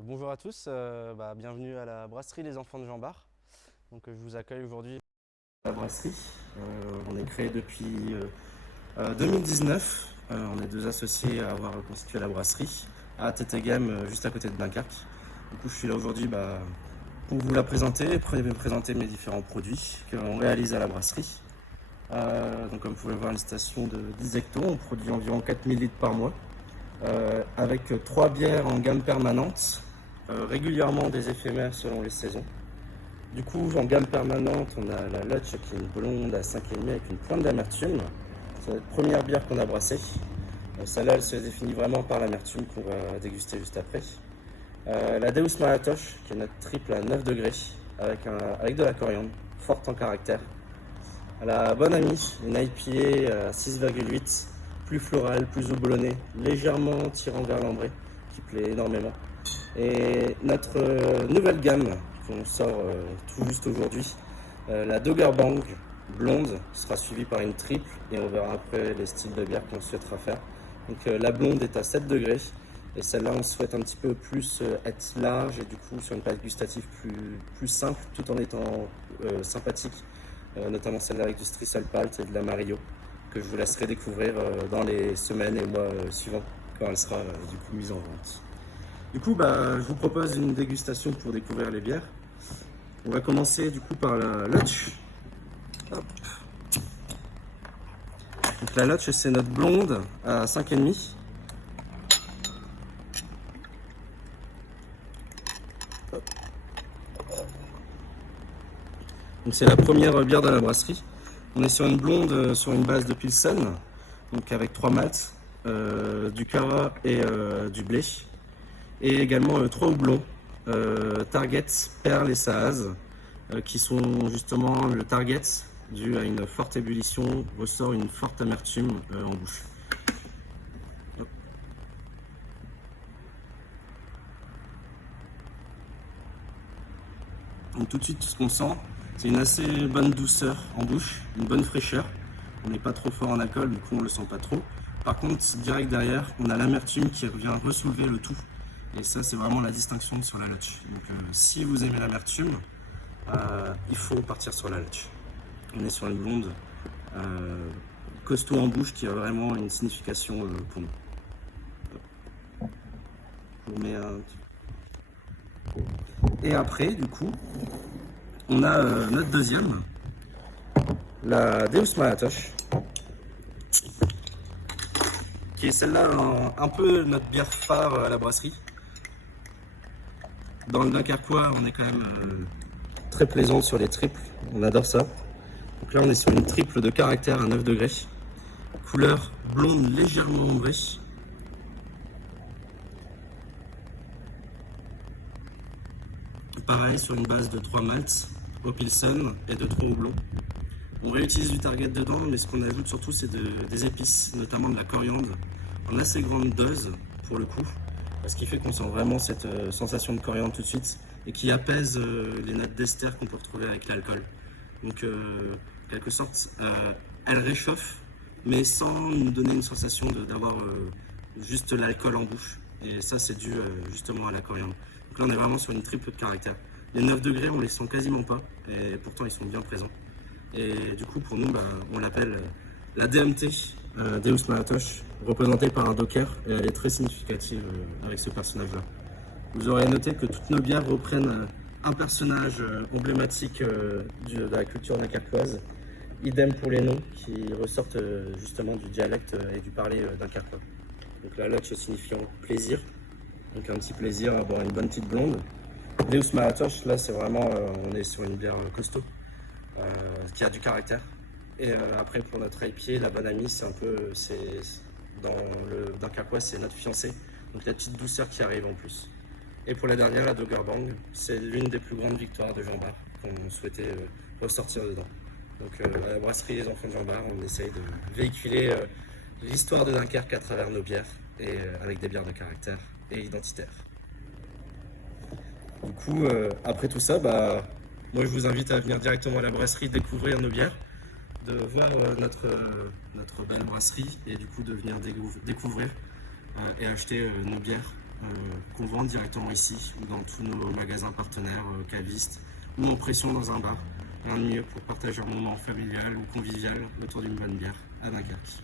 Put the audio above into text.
Bonjour à tous, bienvenue à la brasserie Les Enfants de Jean Bart. Je vous accueille aujourd'hui à la brasserie. On est créé depuis 2019. On est deux associés à avoir constitué la brasserie à Tétéghem, juste à côté de Dunkerque. Je suis là aujourd'hui pour vous la présenter et présenter mes différents produits qu'on réalise à la brasserie. Comme vous pouvez voir, une station de 10 hectos, on produit environ 4000 litres par mois. Avec 3 bières en gamme permanente, régulièrement des éphémères selon les saisons. Du coup, en gamme permanente, on a la Lutch qui est une blonde à 5,5 avec une pointe d'amertume. C'est notre première bière qu'on a brassée. Celle-là, elle se définit vraiment par l'amertume qu'on va déguster juste après. La Deus Malatoche, qui est notre triple à 9 degrés, avec de la coriandre, forte en caractère. La Bonne Amie, une IPA à 6,8, plus florale, plus houblonnée, légèrement tirant vers l'ambré, qui plaît énormément. Et notre nouvelle gamme qu'on sort tout juste aujourd'hui, la Dogger Bang blonde, sera suivie par une triple et on verra après les styles de bière qu'on souhaitera faire. La blonde est à 7 degrés et celle-là on souhaite un petit peu plus être large et du coup sur une palette gustative plus simple tout en étant sympathique, notamment celle-là avec du Strisel Palt et de l'Amarillo que je vous laisserai découvrir dans les semaines et mois suivants quand elle sera du coup mise en vente. Du coup, je vous propose une dégustation pour découvrir les bières. On va commencer du coup par la Lutch. Hop. Donc la Lutch, c'est notre blonde à 5,5. Donc c'est la première bière de la brasserie. On est sur une blonde sur une base de Pilsen, donc avec 3 malts, du Cara et du blé. Et également 3 houblons, Target, Perle et Saaz, qui sont justement le Target, dû à une forte ébullition, ressort une forte amertume en bouche. Donc tout de suite, ce qu'on sent, c'est une assez bonne douceur en bouche, une bonne fraîcheur. On n'est pas trop fort en alcool, du coup on ne le sent pas trop. Par contre, direct derrière, on a l'amertume qui vient ressoulever le tout. Et ça, c'est vraiment la distinction sur la Lutch. Donc si vous aimez l'amertume, il faut partir sur la Lutch. On est sur une blonde costaud en bouche qui a vraiment une signification pour nous. Je vous mets Et après, du coup, on a notre deuxième, la Deus Malatoche, qui est celle-là un peu notre bière phare à la brasserie. Dans le Dunkerquois, on est quand même très plaisant sur les triples, on adore ça. Donc là, on est sur une triple de caractère à 9 degrés, couleur blonde légèrement ombrée. Pareil, sur une base de 3 malts, au Pilsen et de 3 houblons. On réutilise du Target dedans, mais ce qu'on ajoute surtout, c'est des épices, notamment de la coriandre, en assez grande dose pour le coup, ce qui fait qu'on sent vraiment cette sensation de coriandre tout de suite et qui apaise les notes d'ester qu'on peut retrouver avec l'alcool. Donc, en quelque sorte, elle réchauffe, mais sans nous donner une sensation d'avoir juste l'alcool en bouche. Et ça, c'est dû justement à la coriandre. Donc là, on est vraiment sur une triple de caractère. Les 9 degrés, on les sent quasiment pas, et pourtant, ils sont bien présents. Et du coup, pour nous, on l'appelle la DMT, Deus Malatoche, représentée par un docker, et elle est très significative avec ce personnage-là. Vous aurez noté que toutes nos bières reprennent un personnage emblématique de la culture dunkerquoise. Idem pour les noms qui ressortent justement du dialecte et du parler dunkerquois. Donc la Lutch signifiant plaisir, donc un petit plaisir à boire une bonne petite blonde. Deus Malatoche, là c'est vraiment, on est sur une bière costaud. Qui a du caractère. Et après pour notre IPA, la Bonne Amie, dans le Dunkerquois, c'est notre fiancée. Donc la petite douceur qui arrive en plus. Et pour la dernière, la Dogger Bang, c'est l'une des plus grandes victoires de Jean Bart qu'on souhaitait ressortir dedans. Donc à la brasserie Les Enfants de Jean Bart, on essaye de véhiculer l'histoire de Dunkerque à travers nos bières et avec des bières de caractère et identitaires. Du coup, après tout ça, moi je vous invite à venir directement à la brasserie découvrir nos bières, de voir notre belle brasserie et du coup de venir découvrir et acheter nos bières qu'on vend directement ici ou dans tous nos magasins partenaires, cavistes ou en pression dans un bar. Rien de mieux pour partager un moment familial ou convivial autour d'une bonne bière à Dunkerque.